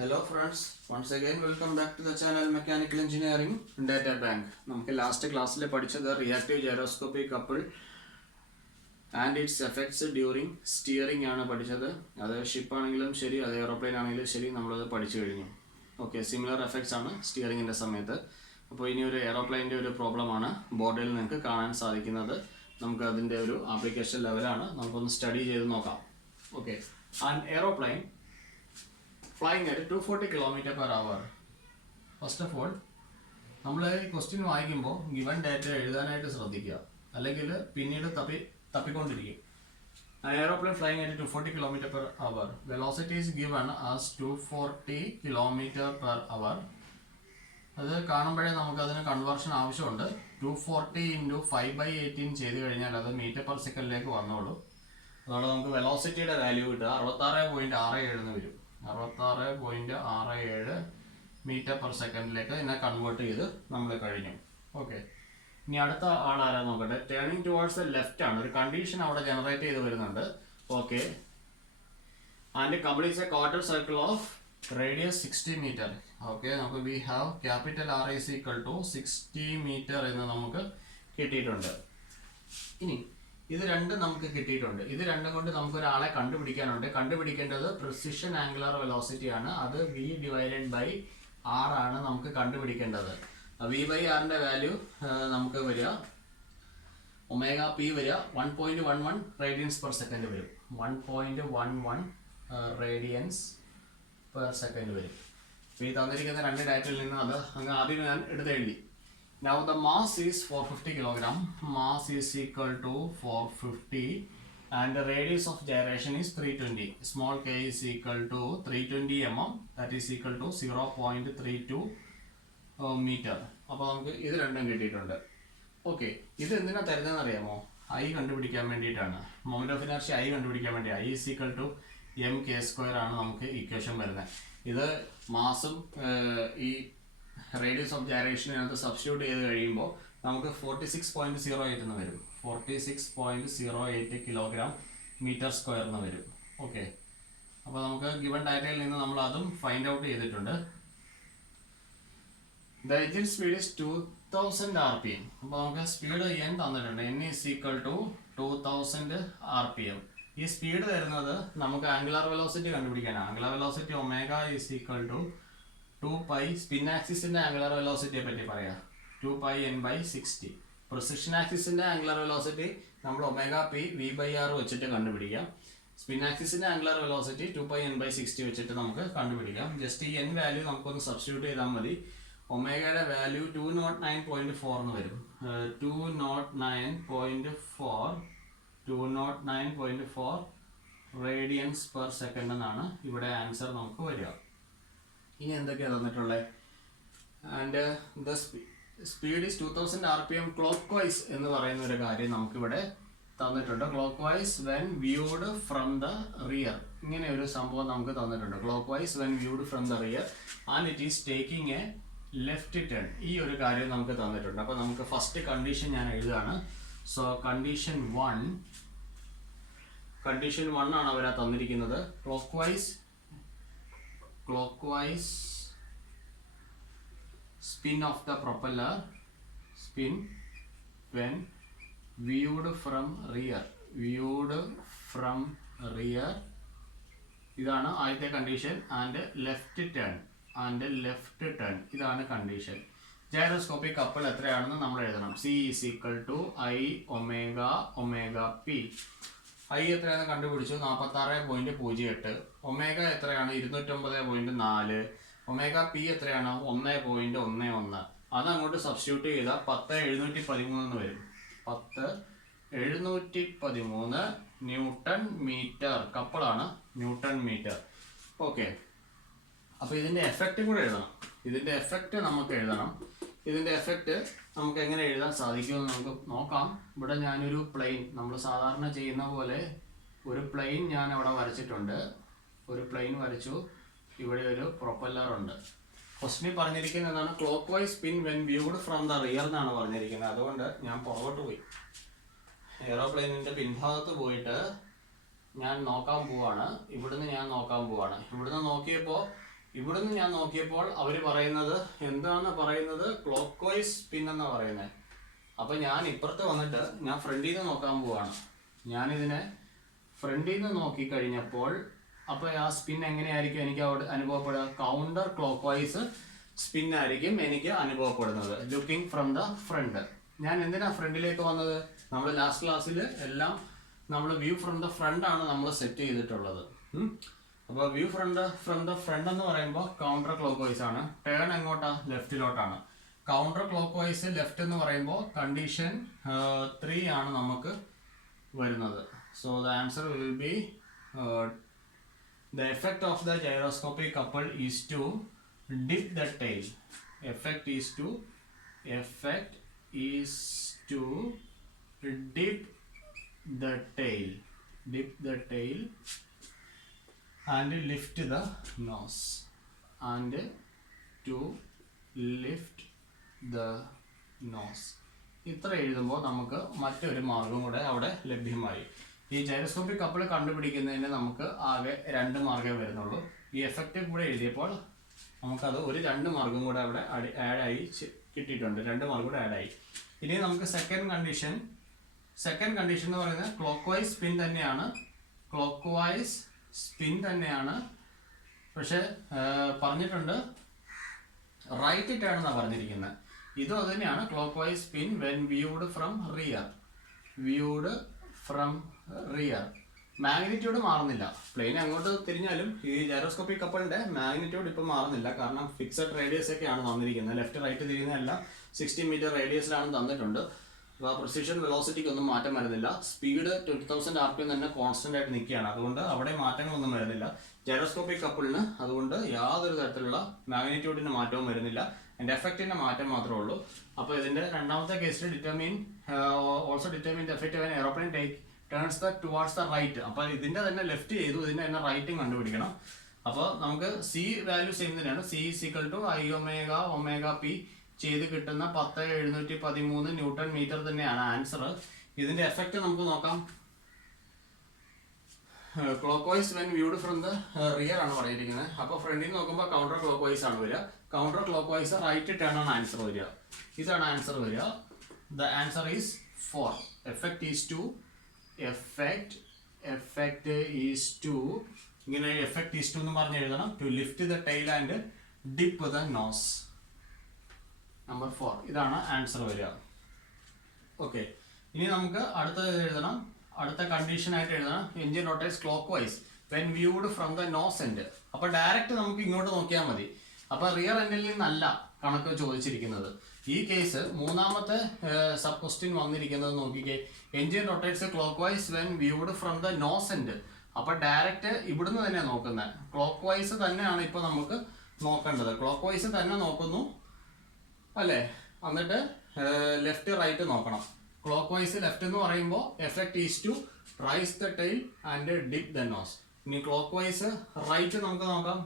Hello friends, once again welcome back to the channel Mechanical Engineering Data Bank. നമുക്ക് last ക്ലാസ്സിൽ പഠിച്ചത് reactive gyroscopic couple and it's effects during steering ആണ് പഠിച്ചത്. അത് ship ആണെങ്കിലും ശരി, അത് എയറോപ്ലെയിൻ ആണെങ്കിലും ശരി, നമ്മളത് പഠിച്ചു കഴിഞ്ഞു. ഓക്കെ, സിമിലർ എഫക്ട്സ് ആണ് സ്റ്റിയറിങ്ങിൻ്റെ സമയത്ത്. അപ്പോൾ ഇനി ഒരു എയറോപ്ലെയിൻ്റെ ഒരു പ്രോബ്ലമാണ് ബോർഡിൽ നിങ്ങൾക്ക് കാണാൻ സാധിക്കുന്നത്. നമുക്ക് അതിൻ്റെ ഒരു ആപ്ലിക്കേഷൻ ലെവലാണ്, നമുക്കൊന്ന് സ്റ്റഡി ചെയ്ത് നോക്കാം. Okay, an aeroplane flying at 240 km/h. First of all നമ്മൾ ക്വസ്റ്റ്യൻ വായിക്കുമ്പോൾ ഗിവൺ ഡാറ്റ എഴുതാനായിട്ട് ശ്രദ്ധിക്കുക, അല്ലെങ്കിൽ പിന്നീട് തപ്പിക്കൊണ്ടിരിക്കും. Aeroplane flying at 240 km/h. Velocity is given as 240 km/h. അത് കാണുമ്പോഴേ നമുക്കതിന് കൺവേർഷൻ ആവശ്യമുണ്ട്. 240 × 5/18 ചെയ്ത് കഴിഞ്ഞാൽ അത് മീറ്റർ/സെക്കൻഡിലേക്ക് വന്നോളൂ. അതുകൊണ്ട് നമുക്ക് വെലോസിറ്റിയുടെ വാല്യൂ കിട്ടുക 66.67 എന്ന് വരും. 66.67 മീറ്റർ/സെക്കൻഡിലേക്ക് ഇതിനെ കൺവേർട്ട് ചെയ്ത് നമ്മൾ കഴിഞ്ഞു. ഓക്കെ, ഇനി അടുത്ത ആളാരാ നോക്കട്ടെ. ടേണിംഗ് ടുവേർഡ്സ് ദ ലെഫ്റ്റ് ആണ്, ഒരു കണ്ടീഷൻ അവിടെ ജനറേറ്റ് ചെയ്ത് വരുന്നുണ്ട്. Okay, and completes a quarter circle of radius 60 metre. Okay, നമുക്ക് we have capital R is equal to 60 metre എന്ന് നമുക്ക് കിട്ടിയിട്ടുണ്ട്. ഇനി ഇത് രണ്ടും നമുക്ക് കിട്ടിയിട്ടുണ്ട്. ഇത് രണ്ടും കൊണ്ട് നമുക്ക് ഒരാളെ കണ്ടുപിടിക്കാനുണ്ട്. കണ്ടുപിടിക്കേണ്ടത് പ്രിസിഷൻ ആംഗുലർ വെലോസിറ്റി ആണ്. അത് V/R ആണ് നമുക്ക് കണ്ടുപിടിക്കേണ്ടത്. V/R വാല്യൂ നമുക്ക് വരിക ω/P വരിക 1.11 റേഡിയൻസ്/സെക്കൻഡ് വരും. 1.11 റേഡിയൻസ്/സെക്കൻഡ് വരും. ഈ തന്നിരിക്കുന്ന രണ്ട് ഡാറ്റയിൽ നിന്ന് അത് അങ്ങ് ആദ്യം ഞാൻ എടുത്ത് എഴുതി. Now the mass is 450 kg. Mass is equal to 450 and the radius of gyration is 320. Small k is equal to 320 mm. That is equal to 0.32 meter. അപ്പോൾ നമുക്ക് ഇത് രണ്ടും കിട്ടിയിട്ടുണ്ട്. ഓക്കെ, ഇത് എന്തിനാ തരുന്നതെന്ന് അറിയാമോ? I കണ്ടുപിടിക്കാൻ വേണ്ടിയിട്ടാണ്. മൊമെന്റ് ഓഫ് ഇനർഷ്യ I കണ്ടുപിടിക്കാൻ വേണ്ടി I is equal to mk² ആണ് നമുക്ക് ഇക്വേഷൻ വരുന്നത്. ഇത് മാസും ഈ റേഡിയസ് ഓഫ് ജൈറേഷനകത്ത് സബ്സ്റ്റിറ്റ്യൂട്ട് ചെയ്ത് കഴിയുമ്പോൾ നമുക്ക് 46.08 എന്ന് വരും. 46.08 kg/m² എന്ന് വരും. ഓക്കെ, അപ്പോൾ നമുക്ക് ഗിവൺ ഡാറ്റയിൽ നിന്ന് നമ്മൾ അതും ഫൈൻഡ് ഔട്ട് ചെയ്തിട്ടുണ്ട്. The engine speed is 2000 rpm. അപ്പോൾ നമുക്ക് സ്പീഡ് n തന്നിട്ടുണ്ട്. n is equal to 2000 rpm. ഈ സ്പീഡ് തരുന്നത് നമുക്ക് ആംഗുലർ വെലോസിറ്റി കണ്ടുപിടിക്കാനാണ്. Angular velocity ω is equal to 2π. Spin ആക്സിസിന്റെ ആംഗുലർ വെലോസിറ്റിയെ പറ്റി പറയാം, 2πn/60. പ്രിസിഷൻ ആക്സിസിന്റെ ആംഗുലർ വെലോസിറ്റി നമ്മൾ ω/P V/R വെച്ചിട്ട് കണ്ടുപിടിക്കാം. സ്പിൻ ആക്സിസിന്റെ ആംഗുലർ വെലോസിറ്റി 2πn/60 വെച്ചിട്ട് നമുക്ക് കണ്ടുപിടിക്കാം. ജസ്റ്റ് ഈ n വാല്യൂ നമുക്കൊന്ന് സബ്സ്റ്റിറ്റ്യൂട്ട് ചെയ്താൽ മതി. ഒമേഗയുടെ വാല്യൂ 209.4 എന്ന് വരും. 209.4 റേഡിയൻസ്/സെക്കൻഡ് എന്നാണ് ഇവിടെ ആൻസർ നമുക്ക് വരിക. ഇനി എന്തൊക്കെയാണ് തന്നിട്ടുള്ളത്? And the speed is 2000 rpm clock vice എന്ന് പറയുന്ന ഒരു കാര്യം നമുക്കിവിടെ തന്നിട്ടുണ്ട്. Clock vice when viewed from the rear, ഇങ്ങനെ ഒരു സംഭവം നമുക്ക് തന്നിട്ടുണ്ട്. Clock vice when viewed from the rear and it is taking a left turn. ഈ ഒരു കാര്യം നമുക്ക് തന്നിട്ടുണ്ട്. അപ്പോൾ നമുക്ക് ഫസ്റ്റ് കണ്ടീഷൻ ഞാൻ എഴുതാണ്. സോ കണ്ടീഷൻ 1 ആണ് അവരാ തന്നിരിക്കുന്നത്. Clockwise spin of the propeller, spin when viewed from rear. ഇതാണ് ആദ്യത്തെ കണ്ടീഷൻ. ആൻഡ് ലെഫ്റ്റ് ടേൺ ഇതാണ് കണ്ടീഷൻ. ജൈറോസ്കോപ്പിക് കപ്പിൾ എത്രയാണെന്ന് നമ്മൾ എഴുതണം. C is equal to I ω/P. I എത്രയാണെന്ന് കണ്ടുപിടിച്ചു, 46.08. ഒമേഗ എത്രയാണ്, 209.4. ω/P എത്രയാണ്, 1.11. അത് അങ്ങോട്ട് സബ്സ്റ്റിറ്റ്യൂട്ട് ചെയ്താൽ 10,713 എന്ന് വരും. 10,713 ന്യൂട്ടൺ മീറ്റർ. കപ്പിളാണ്, ന്യൂട്ടൺ മീറ്റർ. ഓക്കെ, അപ്പോൾ ഇതിൻ്റെ എഫക്റ്റ് കൂടെ എഴുതണം. ഇതിൻ്റെ എഫക്റ്റ് നമുക്ക് എഴുതണം. ഇതിൻ്റെ എഫക്റ്റ് നമുക്ക് എങ്ങനെ എഴുതാൻ സാധിക്കുമെന്ന് നമുക്ക് നോക്കാം. ഇവിടെ ഞാനൊരു പ്ലെയിൻ, നമ്മൾ സാധാരണ ചെയ്യുന്ന പോലെ ഒരു പ്ലെയിൻ ഞാൻ അവിടെ വരച്ചിട്ടുണ്ട്. ഒരു പ്ലെയിൻ വരച്ചു. ഇവിടെ ഒരു പ്രൊപ്പല്ലർ ഉണ്ട്. ക്വസ്റ്റ്യൻ പറഞ്ഞിരിക്കുന്നത് എന്താണ്? Clock vice spin when viewed from the rear എന്നാണ് പറഞ്ഞിരിക്കുന്നത്. അതുകൊണ്ട് ഞാൻ പുറകോട്ട് പോയി, എയറോപ്ലെയിനിൻ്റെ പിൻഭാഗത്ത് പോയിട്ട് ഞാൻ നോക്കാൻ പോവാണ്. ഇവിടുന്ന് ഞാൻ നോക്കാൻ പോവാണ്. ഇവിടുന്ന് നോക്കിയപ്പോൾ ഇവിടുന്ന് ഞാൻ നോക്കിയപ്പോൾ അവർ പറയുന്നത് എന്താണ് പറയുന്നത്, ക്ലോക്ക് വൈസ് സ്പിൻ എന്നാണ് പറയുന്നത്. അപ്പം ഞാൻ ഇപ്പുറത്ത് വന്നിട്ട് ഞാൻ ഫ്രണ്ടിൽ നിന്ന് നോക്കാൻ പോവാണ്. ഞാനിതിനെ ഫ്രണ്ടിൽ നിന്ന് നോക്കിക്കഴിഞ്ഞപ്പോൾ അപ്പോൾ ആ സ്പിൻ എങ്ങനെയായിരിക്കും എനിക്ക് അവിടെ അനുഭവപ്പെടുക? കൗണ്ടർ ക്ലോക്ക് വൈസ് സ്പിൻ ആയിരിക്കും എനിക്ക് അനുഭവപ്പെടുന്നത്, ലുക്കിംഗ് ഫ്രം ദ ഫ്രണ്ട്. ഞാൻ എന്തിനാ ഫ്രണ്ടിലേക്ക് വന്നത്? നമ്മൾ ലാസ്റ്റ് ക്ലാസ്സിൽ എല്ലാം നമ്മൾ വ്യൂ ഫ്രം ദ ഫ്രണ്ട് ആണ് നമ്മൾ സെറ്റ് ചെയ്തിട്ടുള്ളത്. അപ്പോൾ വ്യൂ ഫ്രം ദ ഫ്രണ്ട് എന്ന് പറയുമ്പോൾ കൗണ്ടർ ക്ലോക്ക് വൈസ് ആണ്. ടേൺ എങ്ങോട്ടാ? ലെഫ്റ്റിലോട്ടാണ്. കൗണ്ടർ ക്ലോക്ക് വൈസ് ലെഫ്റ്റ് എന്ന് പറയുമ്പോൾ കണ്ടീഷൻ 3 ആണ് നമുക്ക് വരുന്നത്. So the answer will be the effect of the gyroscopic couple is to dip the tail. Effect is to dip the tail and lift the nose and to lift the nose. ഇത്ര എഴുതുമ്പോൾ നമുക്ക് മറ്റൊരു മാർഗം കൂടെ അവിടെ ലഭ്യമായി. ഈ gyroscopic couple കണ്ടുപിടിക്കുന്നതിന് നമുക്ക് ആകെ 2 മാർഗ്ഗമേ വരുന്നുള്ളൂ. ഈ എഫക്റ്റ് കൂടെ എഴുതിയപ്പോൾ നമുക്കത് ഒരു 2 മാർഗം കൂടെ അവിടെ ആഡായി കിട്ടിയിട്ടുണ്ട്. 2 മാർഗം കൂടെ ആഡായി. ഇനി നമുക്ക് സെക്കൻഡ് കണ്ടീഷൻ എന്ന് പറയുന്നത് ക്ലോക്ക് വൈസ് സ്പിൻ തന്നെയാണ്. പക്ഷെ പറഞ്ഞിട്ടുണ്ട് റൈറ്റ് ടേൺ എന്നാണ് പറഞ്ഞിരിക്കുന്നത്. ഇതും അത് തന്നെയാണ്, clock vice spin when viewed from rear. Magnitude മാറുന്നില്ല. പ്ലെയിൻ അങ്ങോട്ട് തിരിഞ്ഞാലും ഈ ജൈറോസ്കോപ്പിക് കപ്പിളിന്റെ മാഗ്നിറ്റ്യൂഡ് ഇപ്പം മാറുന്നില്ല. കാരണം ഫിക്സഡ് റേഡിയസ് ഒക്കെയാണ് തന്നിരിക്കുന്നത്. ലെഫ്റ്റ് റൈറ്റ് തിരിയുന്നതെല്ലാം 60 മീറ്റർ റേഡിയസിലാണ് തന്നിട്ടുണ്ട്. അപ്പോൾ പ്രിസിഷൻ വെലോസിറ്റിക്ക് ഒന്നും മാറ്റം വരുന്നില്ല. സ്പീഡ് 2000 RPM തന്നെ കോൺസ്റ്റന്റ് ആയിട്ട് നിൽക്കുകയാണ്. അതുകൊണ്ട് അവിടെ മാറ്റങ്ങളൊന്നും വരുന്നില്ല ജൈറോസ്കോപ്പിക് കപ്പിളിന്. അതുകൊണ്ട് യാതൊരു തരത്തിലുള്ള മാഗ്നിറ്റ്യൂഡിന് മാറ്റവും വരുന്നില്ല. അതിൻ്റെ എഫക്റ്റിന്റെ മാറ്റം മാത്രമേ ഉള്ളൂ. അപ്പോൾ ഇതിന്റെ രണ്ടാമത്തെ കേസിൽ determine the effect when airplane turns towards the right. അപ്പോൾ ഇതിന്റെ തന്നെ ലെഫ്റ്റ് ചെയ്തു, ഇതിന്റെ തന്നെ റൈറ്റും കണ്ടുപിടിക്കണം. അപ്പോൾ നമുക്ക് സി വാല്യൂ സെയിം തന്നെയാണ്. സി = I ഒമേഗ പി ചെയ്ത് കിട്ടുന്ന 10,713 ന്യൂട്ടൺ മീറ്റർ തന്നെയാണ് ആൻസർ. ഇതിന്റെ എഫക്റ്റ് നമുക്ക് നോക്കാം. Clock vice when viewed from the rear ആണ് പറഞ്ഞിരിക്കുന്നത്. അപ്പോൾ ഫ്രണ്ടിൽ നോക്കുമ്പോൾ കൗണ്ടർ ക്ലോക്ക് വൈസ് ആണ് വരിക. Counter clockwise right turn ആണ് ആൻസർ വരിക. ഇതാണ് ആൻസർ വരിക. The answer is 4. Effect is to ഇങ്ങനെ എഫക്റ്റ് ഈസ് ടു എന്ന് പറഞ്ഞ് എഴുതണം. To lift the tail and dip the nose. Number 4 ഇതാണ് ആൻസർ വരിക. ഓക്കെ, ഇനി നമുക്ക് അടുത്തത് എഴുതണം. അടുത്ത കണ്ടീഷൻ ആയിട്ട് എഴുതണം engine rotates clockwise when viewed from the nose end. അപ്പോൾ ഡയറക്റ്റ് നമുക്ക് ഇങ്ങോട്ട് നോക്കിയാൽ മതി. അപ്പോൾ റിയർ എൻഡിൽ നിന്നല്ല കണക്ക് ചോദിച്ചിരിക്കുന്നത്. ഈ കേസ് മൂന്നാമത്തെ സബ് ക്വസ്റ്റ്യൻ വന്നിരിക്കുന്നത് നോക്കിക്കേ. Engine rotates clockwise when viewed from the nose end. അപ്പോൾ ഡയറക്റ്റ് ഇവിടുന്ന് തന്നെ നോക്കുന്നത്. ക്ലോക്ക് വൈസ് തന്നെയാണ് ഇപ്പോൾ നമുക്ക് നോക്കേണ്ടത്. ക്ലോക്ക് വൈസ് തന്നെ നോക്കുന്നു അല്ലേ? എന്നിട്ട് ലെഫ്റ്റ് റൈറ്റ് നോക്കണം. ക്ലോക്ക് വൈസ് ലെഫ്റ്റ് എന്ന് പറയുമ്പോൾ effect is to raise the tail and dip the nose. ഇനി ക്ലോക്ക് വൈസ് റൈറ്റ് നമുക്ക് നോക്കാം.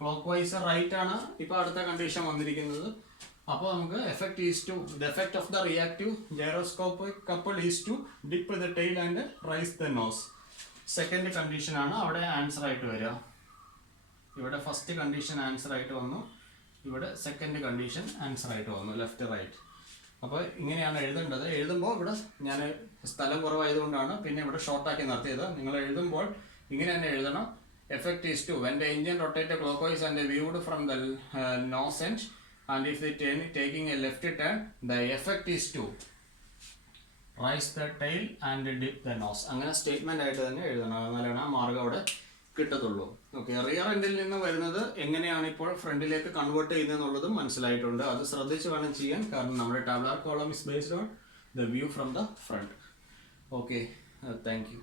ക്ലോക്ക് വൈസ് റൈറ്റ് ആണ് ഇപ്പോൾ അടുത്ത കണ്ടീഷൻ വന്നിരിക്കുന്നത്. അപ്പോൾ നമുക്ക് effect is to the effect of the reactive gyroscopic couple is to dip the tail and raise the nose. Second കണ്ടീഷനാണ് അവിടെ ആൻസർ ആയിട്ട് വരിക. ഇവിടെ ഫസ്റ്റ് കണ്ടീഷൻ ആൻസർ ആയിട്ട് വന്നു, ഇവിടെ സെക്കൻഡ് കണ്ടീഷൻ ആൻസർ ആയിട്ട് വന്നു, ലെഫ്റ്റ് റൈറ്റ്. അപ്പോൾ ഇങ്ങനെയാണ് എഴുതേണ്ടത്. എഴുതുമ്പോൾ ഇവിടെ ഞാൻ സ്ഥലം കുറവായതുകൊണ്ടാണ് പിന്നെ ഇവിടെ ഷോർട്ടാക്കി നിർത്തിയത്. നിങ്ങൾ എഴുതുമ്പോൾ ഇങ്ങനെ തന്നെ എഴുതണം. Effect is to when the engine rotate clockwise and viewed from the nose end and if the taking a left turn the effect is to raise the tail and dip the nose. അങ്ങനെ statement ആയിട്ട് തന്നെ എഴുതണം. എന്നാലാണ് ആ മാർഗം അവിടെ കിട്ടത്തുള്ളൂ. Okay, rear എൻഡിൽ നിന്ന് വരുന്നത് എങ്ങനെയാണ് ഇപ്പോൾ ഫ്രണ്ടിലേക്ക് കൺവേർട്ട് ചെയ്യുന്നതെന്നുള്ളതും മനസ്സിലായിട്ടുണ്ട്. അത് ശ്രദ്ധിച്ച് വേണം ചെയ്യാൻ. കാരണം നമ്മുടെ tabular column is based on the view from the front. Okay, thank U.